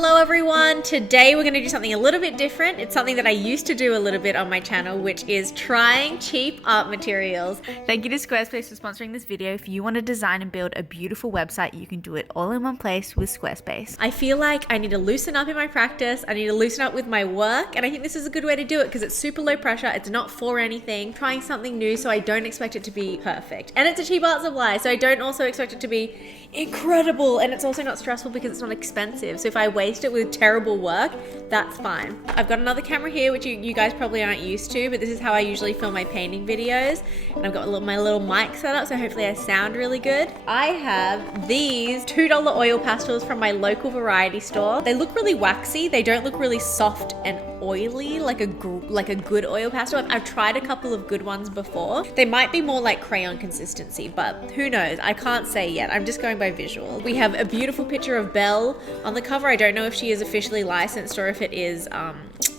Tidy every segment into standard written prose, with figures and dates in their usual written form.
Hello everyone, today we're going to do something a little bit different. It's something that I used to do a little bit on my channel, which is trying cheap art materials. Thank you to Squarespace for sponsoring this video. If you want to design and build a beautiful website, you can do it all in one place with Squarespace. I feel like I need to loosen up in my practice, I need to loosen up with my work, and I think this is a good way to do it because it's super low pressure, it's not for anything, trying something new so I don't expect it to be perfect. And it's a cheap art supply, so I don't also expect it to be incredible, and it's also not stressful because it's not expensive. So if I waste it with terrible work, that's fine. I've got another camera here, which you guys probably aren't used to, but this is how I usually film my painting videos. And I've got my little mic set up, so hopefully I sound really good. I have these $2 oil pastels from my local variety store. They look really waxy. They don't look really soft and oily like a good oil pastel. I've tried a couple of good ones before. They might be more like crayon consistency, but who knows? I can't say yet. I'm just going by visual. We have a beautiful picture of Belle on the cover. I don't know if she is officially licensed or if it is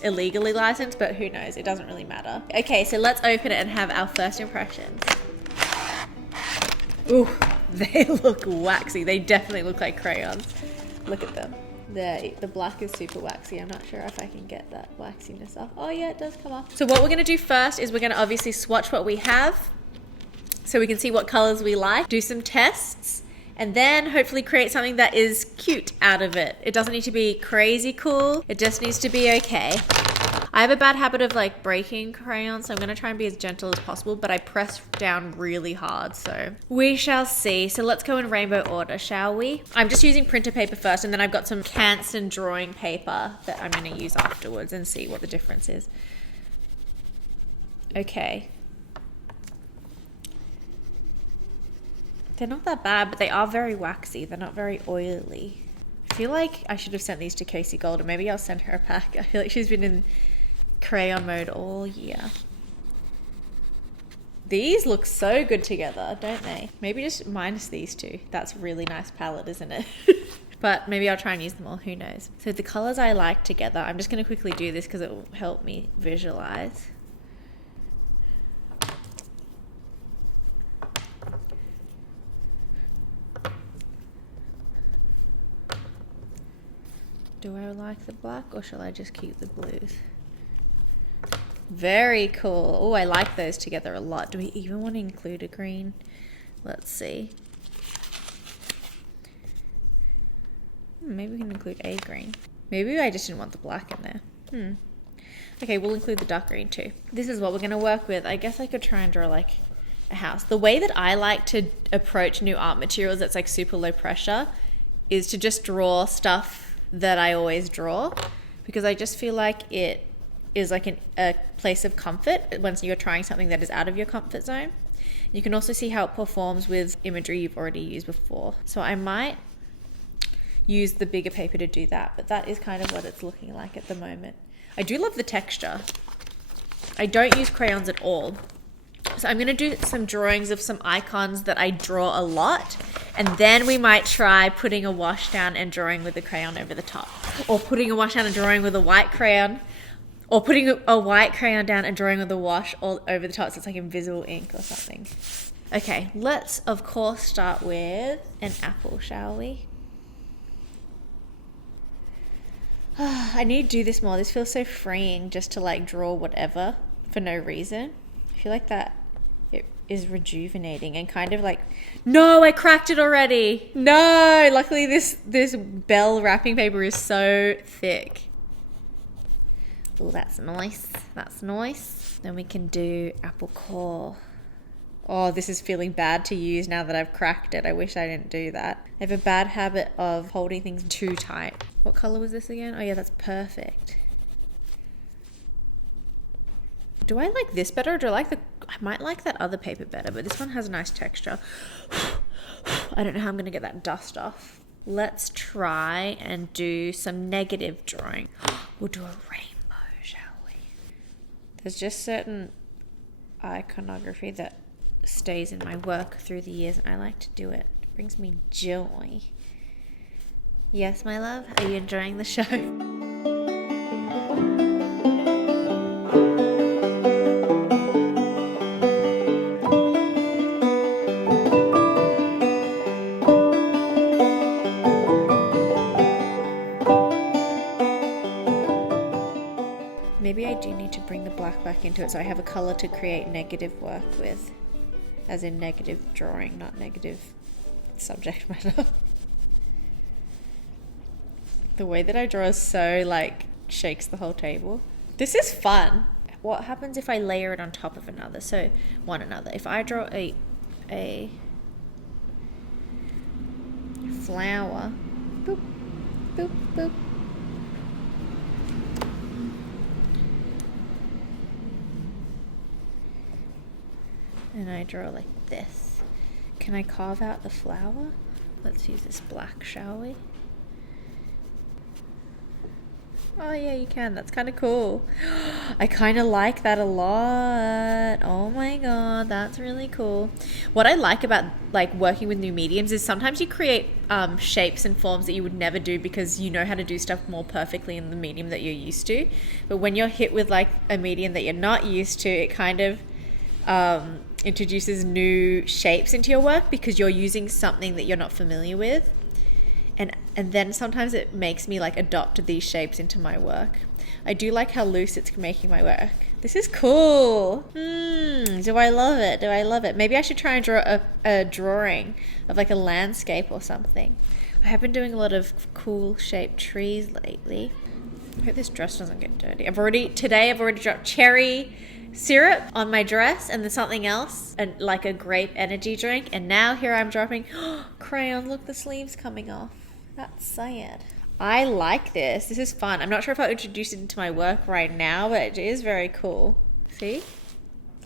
illegally licensed, but who knows? It doesn't really matter. Okay, so let's open it and have our first impressions. Ooh, they look waxy. They definitely look like crayons. Look at them. The black is super waxy. I'm not sure if I can get that waxiness off. Oh yeah, it does come off. So what we're gonna do first is we're gonna obviously swatch what we have so we can see what colors we like, do some tests, and then hopefully create something that is cute out of it. It doesn't need to be crazy cool. It just needs to be okay. I have a bad habit of like breaking crayons, so I'm gonna try and be as gentle as possible, but I press down really hard, so we shall see. So let's go in rainbow order, shall we? I'm just using printer paper first, and then I've got some Canson drawing paper that I'm gonna use afterwards and see what the difference is. Okay. They're not that bad, but they are very waxy. They're not very oily. I feel like I should have sent these to Casey Golden. Maybe I'll send her a pack. I feel like she's been in crayon mode all year. These look so good together, don't they? Maybe just minus these two. That's a really nice palette, isn't it? But maybe I'll try and use them all, who knows. So the colors I like together, I'm just gonna quickly do this because it will help me visualize. Do I like the black or shall I just keep the blues? Very cool. Oh, I like those together a lot. Do we even want to include a green? Let's see. Maybe we can include a green. Maybe I just didn't want the black in there. Okay, we'll include the dark green too. This is what we're going to work with. I guess I could try and draw like a house. The way that I like to approach new art materials that's like super low pressure is to just draw stuff that I always draw, because I just feel like it is like a place of comfort once you're trying something that is out of your comfort zone. You can also see how it performs with imagery you've already used before. So I might use the bigger paper to do that, but that is kind of what it's looking like at the moment. I do love the texture. I don't use crayons at all. So I'm gonna do some drawings of some icons that I draw a lot, and then we might try putting a wash down and drawing with the crayon over the top. Or putting a wash down and drawing with a white crayon. Or putting a white crayon down and drawing with a wash all over the top so it's like invisible ink or something. Okay, let's of course start with an apple, shall we? I need to do this more. This feels so freeing just to like draw whatever for no reason. I feel like that it is rejuvenating and kind of like, no, I cracked it already. No, luckily this Belle wrapping paper is so thick. Oh, that's nice. That's nice. Then we can do apple core. Oh, this is feeling bad to use now that I've cracked it. I wish I didn't do that. I have a bad habit of holding things too tight. What color was this again? Oh yeah, that's perfect. Do I like this better, or do I like I might like that other paper better, but this one has a nice texture. I don't know how I'm gonna get that dust off. Let's try and do some negative drawing. We'll do a rainbow, shall we? There's just certain iconography that stays in my work through the years, and I like to do it. It brings me joy. Yes, my love? Are you enjoying the show? Maybe I do need to bring the black back into it so I have a color to create negative work with. As in negative drawing, not negative subject matter. The way that I draw is so like shakes the whole table. This is fun. What happens if I layer it on top of another? So one another. If I draw a flower, boop, boop, boop. And I draw like this. Can I carve out the flower? Let's use this black, shall we? Oh yeah, you can. That's kind of cool. I kind of like that a lot. Oh my god, that's really cool. What I like about like working with new mediums is sometimes you create shapes and forms that you would never do because you know how to do stuff more perfectly in the medium that you're used to. But when you're hit with like a medium that you're not used to, it kind of introduces new shapes into your work because you're using something that you're not familiar with. And then sometimes it makes me like adopt these shapes into my work. I do like how loose it's making my work. This is cool. Do I love it? Do I love it? Maybe I should try and draw a drawing of like a landscape or something. I have been doing a lot of cool shaped trees lately. I hope this dress doesn't get dirty. Today I've already dropped cherry syrup on my dress and then something else, and like a grape energy drink, and now here I'm dropping crayon. Look, the sleeve's coming off. That's sad. I like this. This is fun. I'm not sure if I'll introduce it into my work right now, but it is very cool. See?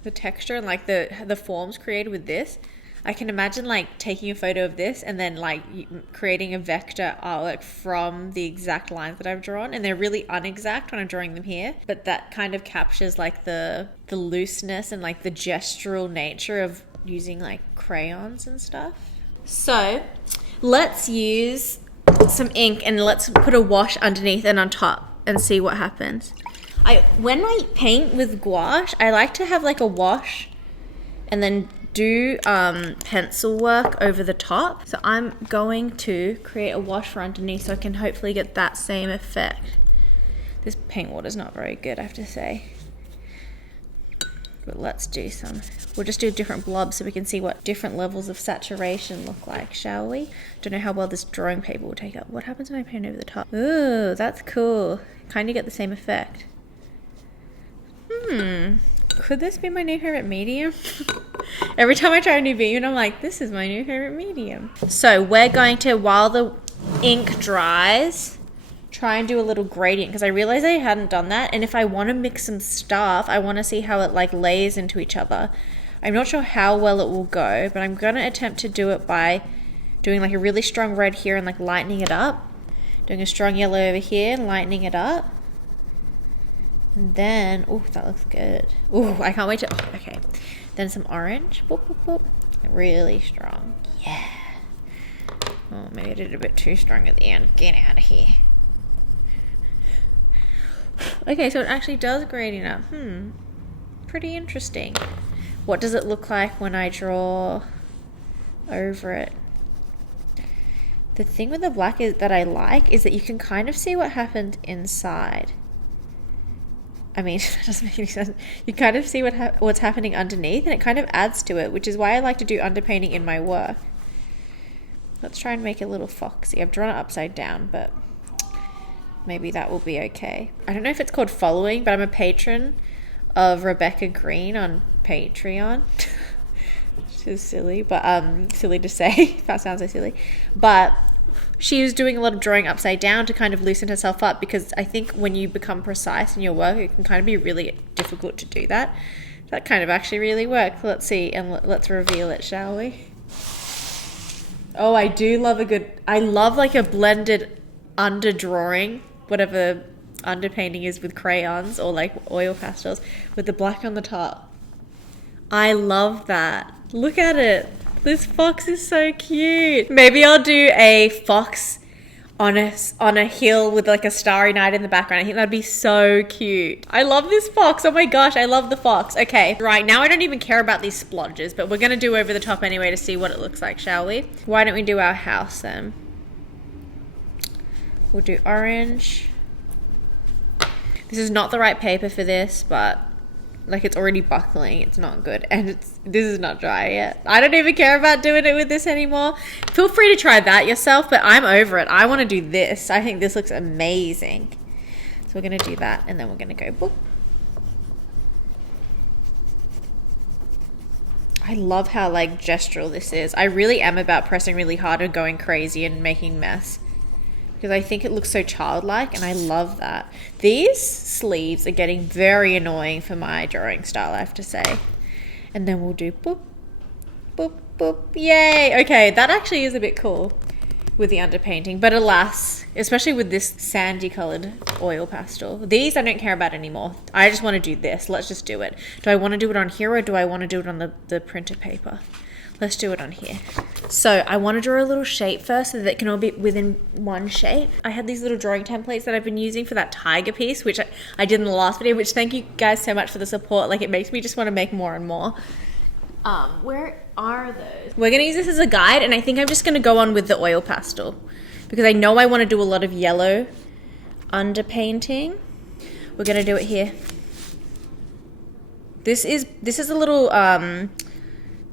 The texture and like the forms created with this. I can imagine like taking a photo of this and then like creating a vector artwork from the exact lines that I've drawn, and they're really unexact when I'm drawing them here, but that kind of captures like the looseness and like the gestural nature of using like crayons and stuff. So let's use some ink and let's put a wash underneath and on top and see what happens. When I paint with gouache, I like to have like a wash and then do pencil work over the top. So I'm going to create a wash for underneath so I can hopefully get that same effect. This paint water's not very good, I have to say. But let's do some. We'll just do different blobs so we can see what different levels of saturation look like, shall we? Don't know how well this drawing paper will take up. What happens when I paint over the top? Ooh, that's cool. Kind of get the same effect. Could this be my new favorite medium? Every time I try a new medium, I'm like, this is my new favorite medium. So we're going to, while the ink dries, try and do a little gradient because I realized I hadn't done that, and if I want to mix some stuff, I want to see how it like lays into each other. I'm not sure how well it will go, but I'm going to attempt to do it by doing like a really strong red here and like lightening it up, doing a strong yellow over here and lightening it up, and then that looks good. I can't wait to okay, then some orange, boop, boop, boop. Really strong. Yeah. Oh, maybe I did it a bit too strong at the end. Get out of here. Okay, so it actually does gradient up. Pretty interesting. What does it look like when I draw over it? The thing with the black that I like is that you can kind of see what happened inside. I mean, that doesn't make any sense. You kind of see what's happening underneath, and it kind of adds to it, which is why I like to do underpainting in my work. Let's try and make it a little foxy. I've drawn it upside down, but maybe that will be okay. I don't know if it's called following, but I'm a patron of Rebecca Green on Patreon. Which is silly, but silly to say. That sounds so silly. But she was doing a lot of drawing upside down to kind of loosen herself up, because I think when you become precise in your work, it can kind of be really difficult to do that. That kind of actually really worked. Let's see, and let's reveal it, shall we? Oh, I do love I love like a blended under drawing, whatever underpainting is with crayons or like oil pastels with the black on the top. I love that. Look at it. This fox is so cute. Maybe I'll do a fox on a hill with like a starry night in the background. I think that'd be so cute. I love this fox. Oh my gosh, I love the fox. Okay, right now I don't even care about these splodges, but we're gonna do over the top anyway to see what it looks like, shall we? Why don't we do our house then? We'll do orange. This is not the right paper for this, but like it's already buckling. It's not good. And this is not dry yet. I don't even care about doing it with this anymore. Feel free to try that yourself, but I'm over it. I want to do this. I think this looks amazing. So we're going to do that, and then we're going to go boop. I love how like gestural this is. I really am about pressing really hard and going crazy and making mess, because I think it looks so childlike, and I love that. These sleeves are getting very annoying for my drawing style, I have to say. And then we'll do boop, boop, boop. Yay! Okay, that actually is a bit cool with the underpainting, but alas, especially with this sandy colored oil pastel, these I don't care about anymore. I just want to do this. Let's just do it. Do I want to do it on here, or do I want to do it on the printer paper? Let's do it on here. So I want to draw a little shape first so that it can all be within one shape. I had these little drawing templates that I've been using for that tiger piece, which I did in the last video, which thank you guys so much for the support. Like, it makes me just want to make more and more. Where are those? We're going to use this as a guide, and I think I'm just going to go on with the oil pastel because I know I want to do a lot of yellow underpainting. We're going to do it here. This is a little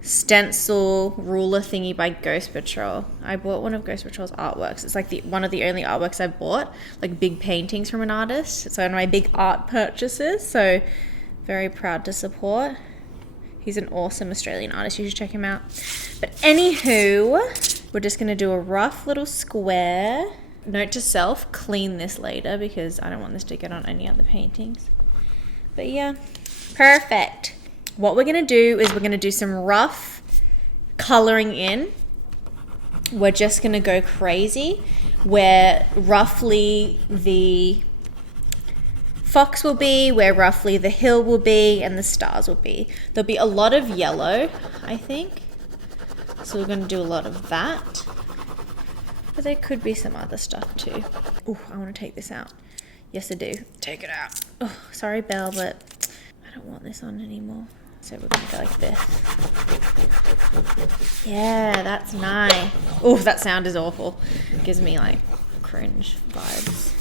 stencil ruler thingy by Ghost Patrol. I bought one of Ghost Patrol's artworks. It's like one of the only artworks I've bought, like big paintings from an artist. It's one of my big art purchases, so very proud to support. He's an awesome Australian artist. You should check him out. But anywho, we're just going to do a rough little square. Note to self, clean this later because I don't want this to get on any other paintings. But yeah, perfect. What we're going to do is we're going to do some rough coloring in. We're just going to go crazy where roughly the fox will be, where roughly the hill will be, and the stars will be. There'll be a lot of yellow, I think. So we're going to do a lot of that. But there could be some other stuff too. Ooh, I want to take this out. Yes, I do. Take it out. Oh, sorry, Belle, but I don't want this on anymore. So we're going to go like this. Yeah, that's nice. Oh, that sound is awful. It gives me like cringe vibes.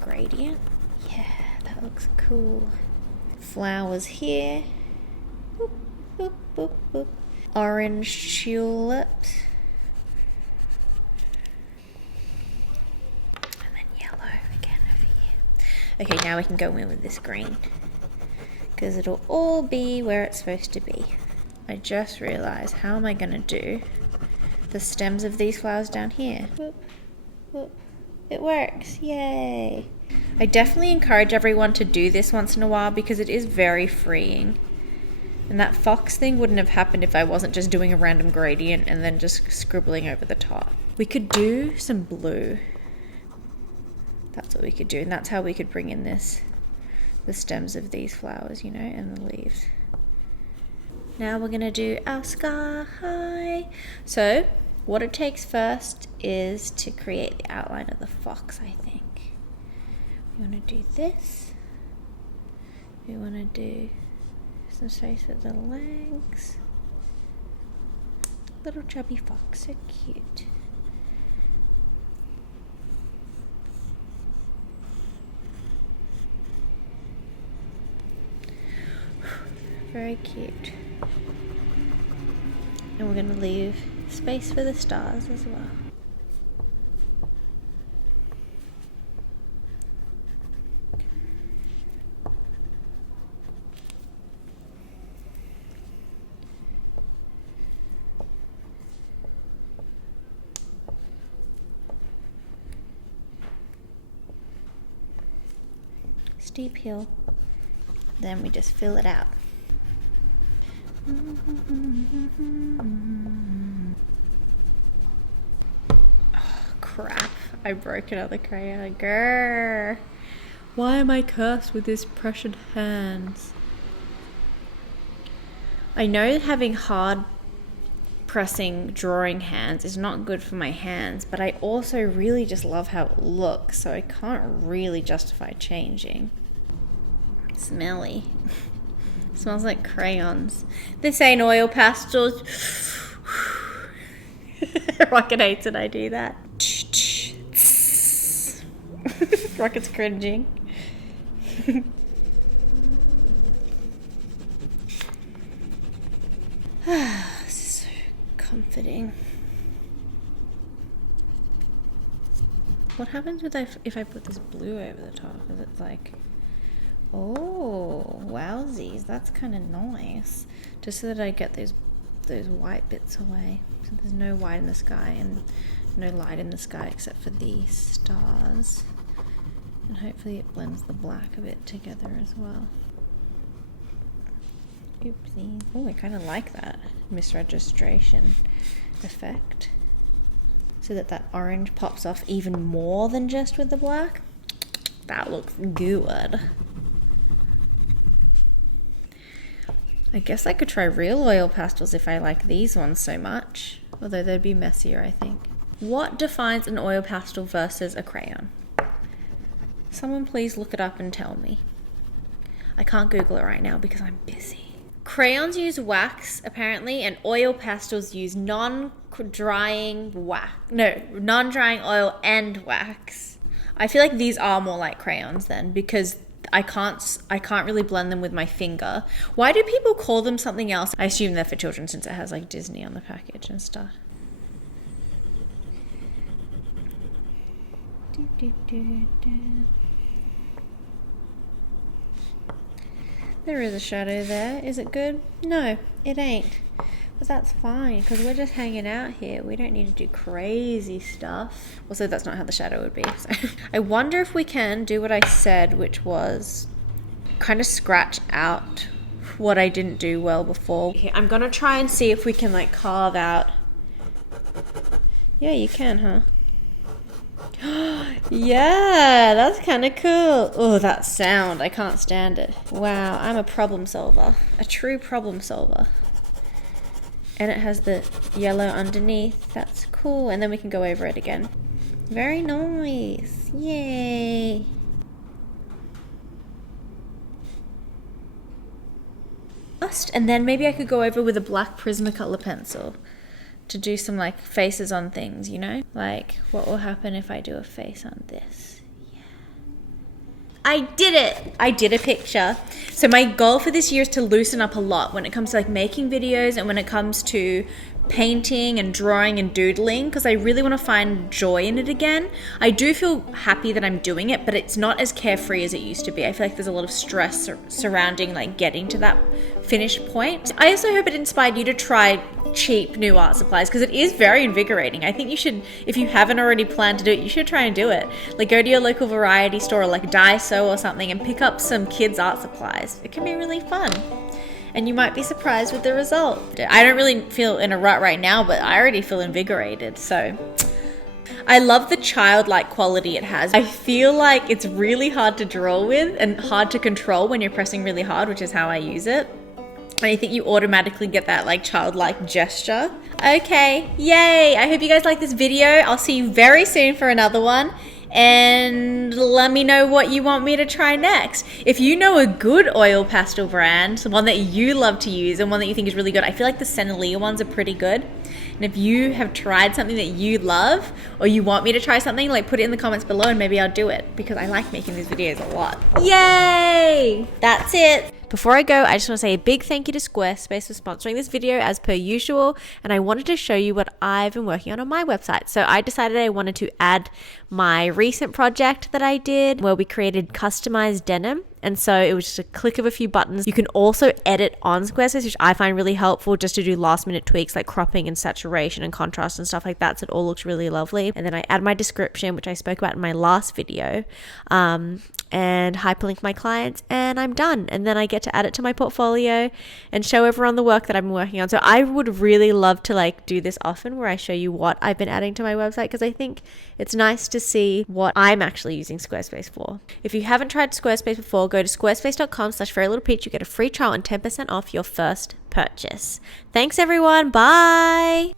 Gradient. Yeah, that looks cool. Flowers here. Boop, boop, boop, boop. Orange tulips. And then yellow again over here. Okay, now we can go in with this green, because it'll all be where it's supposed to be. I just realized, how am I going to do the stems of these flowers down here? Boop, boop. It works, yay. I definitely encourage everyone to do this once in a while because it is very freeing. And that fox thing wouldn't have happened if I wasn't just doing a random gradient and then just scribbling over the top. We could do some blue. That's what we could do, and that's how we could bring in the stems of these flowers, you know, and the leaves. Now we're gonna do our sky. So what it takes first is to create the outline of the fox, I think. We want to do this. We want to do some space at the legs. Little chubby fox, so cute. Very cute. And we're going to leave space for the stars as well. Steep hill. Then we just fill it out. Oh, crap. I broke another crayon. Grrr. Why am I cursed with these pressured hands? I know that having hard pressing drawing hands is not good for my hands, but I also really just love how it looks, so I can't really justify changing. Smelly. Smells like crayons. This ain't oil pastels. Rocket hates it I do that. Rocket's cringing. This is so comforting. What happens with if I put this blue over the top? Is it like, oh, wowsies, that's kind of nice. Just so that I get those white bits away. So there's no white in the sky and no light in the sky except for the stars. And hopefully it blends the black a bit together as well. Oopsie. Oh, I kind of like that misregistration effect. So that orange pops off even more than just with the black. That looks good. I guess I could try real oil pastels if I like these ones so much. Although they'd be messier, I think. What defines an oil pastel versus a crayon? Someone please look it up and tell me. I can't Google it right now because I'm busy. Crayons use wax, apparently, and oil pastels use non-drying oil and wax. I feel like these are more like crayons then, because I can't really blend them with my finger. Why do people call them something else? I assume they're for children since it has like Disney on the package and stuff. There is a shadow there. Is it good? No, it ain't. But that's fine, because we're just hanging out here. We don't need to do crazy stuff. Also, that's not how the shadow would be. So. I wonder if we can do what I said, which was kind of scratch out what I didn't do well before. I'm going to try and see if we can like carve out. Yeah, you can, huh? Yeah, that's kind of cool. Oh, that sound. I can't stand it. Wow, I'm a problem solver. A true problem solver. And it has the yellow underneath. That's cool. And then we can go over it again. Very nice. Yay. And then maybe I could go over with a black Prismacolor pencil to do some like faces on things, you know? Like what will happen if I do a face on this? Yeah. I did it! I did a picture. So my goal for this year is to loosen up a lot when it comes to like making videos and when it comes to painting and drawing and doodling, because I really want to find joy in it again. I do feel happy that I'm doing it, but it's not as carefree as it used to be. I feel like there's a lot of stress surrounding like getting to that finished point. I also hope it inspired you to try cheap new art supplies, because it is very invigorating. I think you should, if you haven't already planned to do it, you should try and do it. Like go to your local variety store like Daiso or something and pick up some kids art supplies. It can be really fun. And you might be surprised with the result. I don't really feel in a rut right now, but I already feel invigorated, so. I love the childlike quality it has. I feel like it's really hard to draw with and hard to control when you're pressing really hard, which is how I use it. And I think you automatically get that like childlike gesture. Okay, yay! I hope you guys like this video. I'll see you very soon for another one. And let me know what you want me to try next. If you know a good oil pastel brand, one that you love to use and one that you think is really good, I feel like the Senalia ones are pretty good. And if you have tried something that you love or you want me to try something, like put it in the comments below and maybe I'll do it, because I like making these videos a lot. Yay! That's it. Before I go, I just want to say a big thank you to Squarespace for sponsoring this video as per usual, and I wanted to show you what I've been working on my website. So I decided I wanted to add my recent project that I did where we created customized denim. And so it was just a click of a few buttons. You can also edit on Squarespace, which I find really helpful just to do last minute tweaks like cropping and saturation and contrast and stuff like that. So it all looks really lovely. And then I add my description, which I spoke about in my last video, and hyperlink my clients, and I'm done. And then I get to add it to my portfolio and show everyone the work that I've been working on. So I would really love to like do this often where I show you what I've been adding to my website, because I think it's nice to see what I'm actually using Squarespace for. If you haven't tried Squarespace before, go to squarespace.com/furrylittlepeach. You get a free trial and 10% off your first purchase. Thanks everyone. Bye.